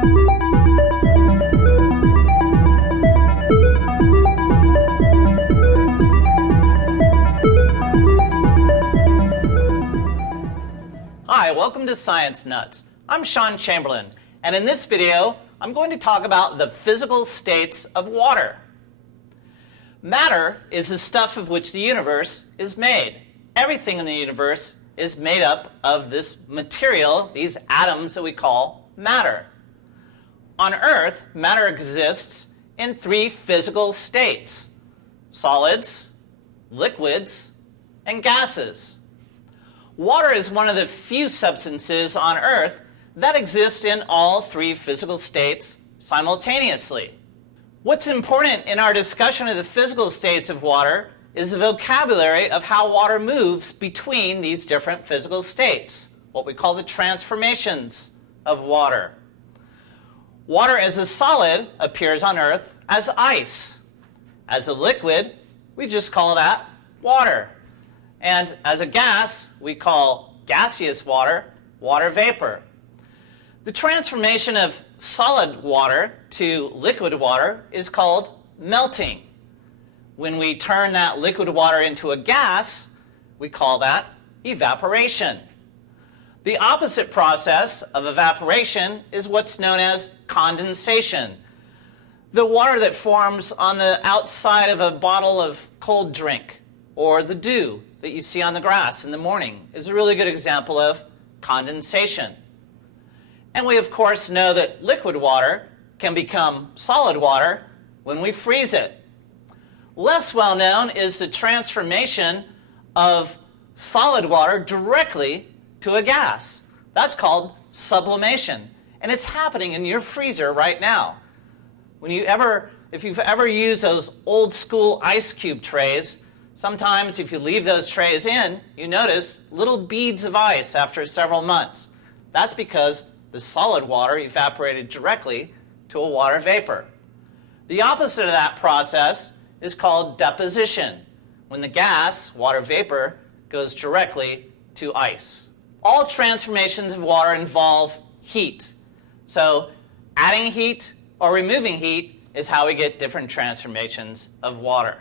Hi, welcome to Science Nuts. I'm Sean Chamberlain, and in this video, I'm going to talk about the physical states of water. Matter is the stuff of which the universe is made. Everything in the universe is made up of this material, these atoms that we call matter. On Earth, matter exists in three physical states: solids, liquids, and gases. Water is one of the few substances on Earth that exist in all three physical states simultaneously. What's important in our discussion of the physical states of water is the vocabulary of how water moves between these different physical states, what we call the transformations of water. Water as a solid appears on Earth as ice. As a liquid, we just call that water. And as a gas, we call gaseous water water vapor. The transformation of solid water to liquid water is called melting. When we turn that liquid water into a gas, we call that evaporation. The opposite process of evaporation is what's known as condensation. The water that forms on the outside of a bottle of cold drink, or the dew that you see on the grass in the morning, is a really good example of condensation. And we, of course, know that liquid water can become solid water when we freeze it. Less well known is the transformation of solid water directly to a gas. That's called sublimation, and it's happening in your freezer right now. If you've ever used those old school ice cube trays, sometimes if you leave those trays in, you notice little beads of ice after several months. That's because the solid water evaporated directly to a water vapor. The opposite of that process is called deposition, when the gas, water vapor, goes directly to ice. All transformations of water involve heat. So adding heat or removing heat is how we get different transformations of water.